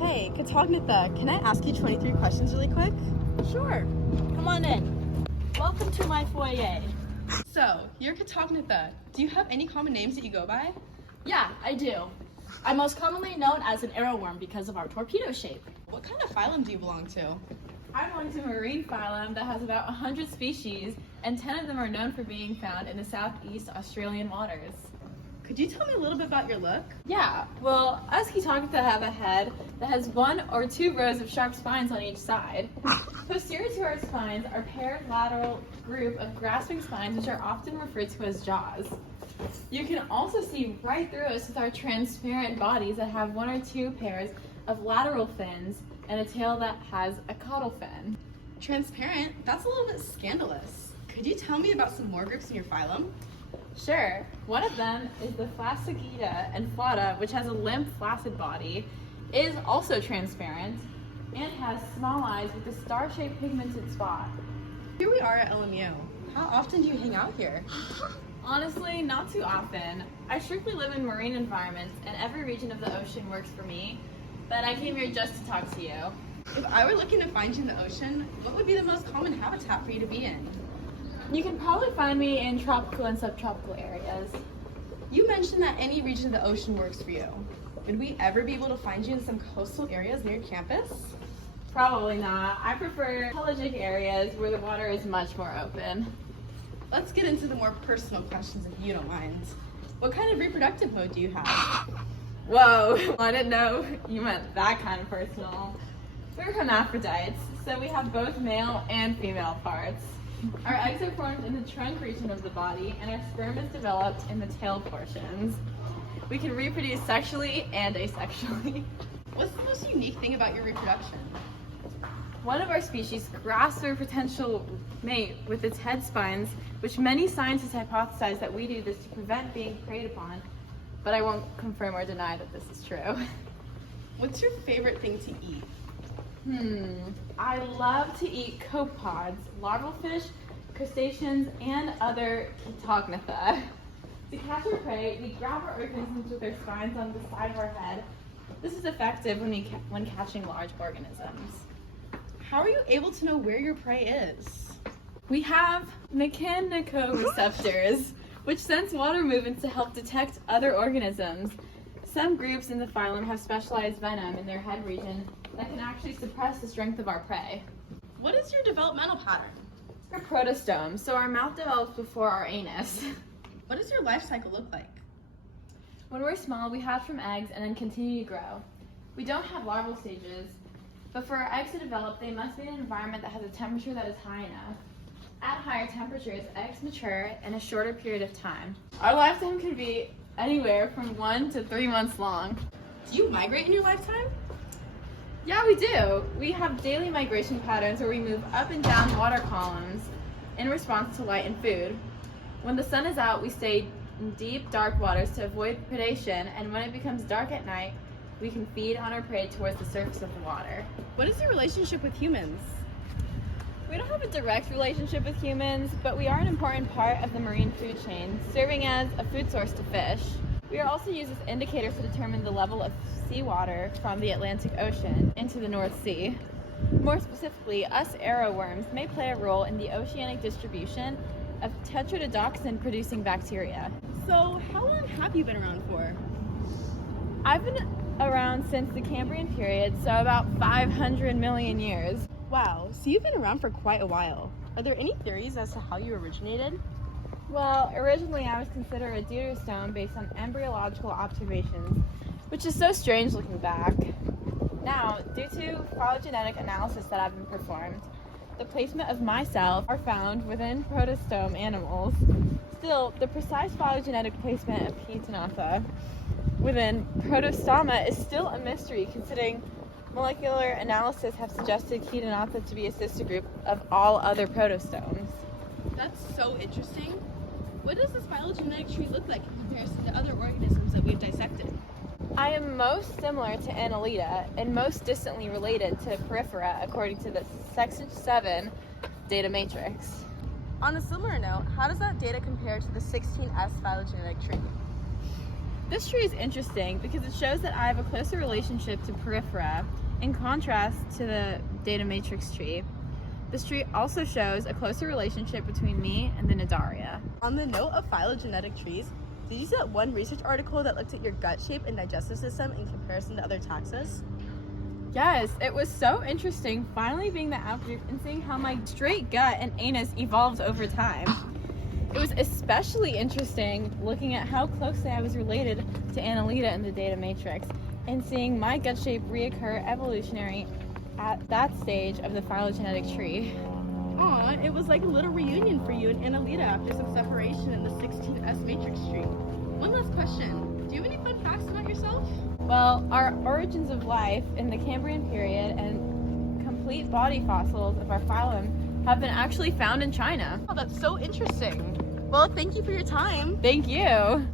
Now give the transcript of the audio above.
Hey, Chaetognatha, can I ask you 23 questions really quick? Sure. Come on in. Welcome to my foyer. So, you're Chaetognatha. Do you have any common names that you go by? Yeah, I do. I'm most commonly known as an arrowworm because of our torpedo shape. What kind of phylum do you belong to? I belong to a marine phylum that has about 100 species, and 10 of them are known for being found in the southeast Australian waters. Could you tell me a little bit about your look? Yeah, well, us Chaetognatha have a head that has 1 or 2 rows of sharp spines on each side. Posterior to our spines are paired lateral group of grasping spines, which are often referred to as jaws. You can also see right through us with our transparent bodies that have 1 or 2 pairs of lateral fins and a tail that has a caudal fin. Transparent? That's a little bit scandalous. Could you tell me about some more groups in your phylum? Sure. One of them is the Flaccida and Flauta, which has a limp, flaccid body, is also transparent, and has small eyes with a star-shaped pigmented spot. Here we are at LMU. How often do you hang out here? Honestly, not too often. I strictly live in marine environments, and every region of the ocean works for me, but I came here just to talk to you. If I were looking to find you in the ocean, what would be the most common habitat for you to be in? You can probably find me in tropical and subtropical areas. You mentioned that any region of the ocean works for you. Would we ever be able to find you in some coastal areas near campus? Probably not. I prefer pelagic areas where the water is much more open. Let's get into the more personal questions if you don't mind. What kind of reproductive mode do you have? Whoa, I didn't know you meant that kind of personal. We're hermaphrodites, so we have both male and female parts. Our eggs are formed in the trunk region of the body, and our sperm is developed in the tail portions. We can reproduce sexually and asexually. What's the most unique thing about your reproduction? One of our species grasps their potential mate with its head spines, which many scientists hypothesize that we do this to prevent being preyed upon, but I won't confirm or deny that this is true. What's your favorite thing to eat? I love to eat copepods, larval fish, crustaceans, and other Chaetognatha. To catch our prey, we grab our organisms with their spines on the side of our head. This is effective when catching large organisms. How are you able to know where your prey is? We have mechanicoreceptors, which sense water movements to help detect other organisms. Some groups in the phylum have specialized venom in their head region that can actually suppress the strength of our prey. What is your developmental pattern? We're protostomes, so our mouth develops before our anus. What does your life cycle look like? When we're small, we hatch from eggs and then continue to grow. We don't have larval stages, but for our eggs to develop, they must be in an environment that has a temperature that is high enough. At higher temperatures, eggs mature in a shorter period of time. Our lifetime could be anywhere from 1 to 3 months long. Do you migrate in your lifetime? Yeah, we do. We have daily migration patterns where we move up and down water columns in response to light and food. When the sun is out, we stay in deep, dark waters to avoid predation, and when it becomes dark at night, we can feed on our prey towards the surface of the water. What is your relationship with humans? We don't have a direct relationship with humans, but we are an important part of the marine food chain, serving as a food source to fish. We are also used as indicators to determine the level of seawater from the Atlantic Ocean into the North Sea. More specifically, us arrowworms may play a role in the oceanic distribution of tetrodotoxin-producing bacteria. So, how long have you been around for? I've been around since the Cambrian period, so about 500 million years. Wow, so you've been around for quite a while. Are there any theories as to how you originated? Well, originally I was considered a deuterostome based on embryological observations, which is so strange looking back. Now, due to phylogenetic analysis that have been performed, the placement of myself are found within protostome animals. Still, the precise phylogenetic placement of Chaetognatha within protostoma is still a mystery, considering molecular analysis have suggested Chaetognatha to be a sister group of all other protostomes. That's so interesting. What does this phylogenetic tree look like in comparison to other organisms that we've dissected? I am most similar to Annelida and most distantly related to Porifera according to the Section 7 data matrix. On a similar note, how does that data compare to the 16S phylogenetic tree? This tree is interesting because it shows that I have a closer relationship to Porifera in contrast to the data matrix tree. This tree also shows a closer relationship between me and the Nadaria. On the note of phylogenetic trees, did you see that one research article that looked at your gut shape and digestive system in comparison to other taxa? Yes, it was so interesting finally being the outgroup and seeing how my straight gut and anus evolved over time. It was especially interesting looking at how closely I was related to Annalita in the data matrix and seeing my gut shape reoccur evolutionary at that stage of the phylogenetic tree. Aw, it was like a little reunion for you and Annalita after some separation in the 16S matrix tree. One last question. Do you have any fun facts about yourself? Well, our origins of life in the Cambrian period and complete body fossils of our phylum have been actually found in China. Oh, that's so interesting. Well, thank you for your time. Thank you.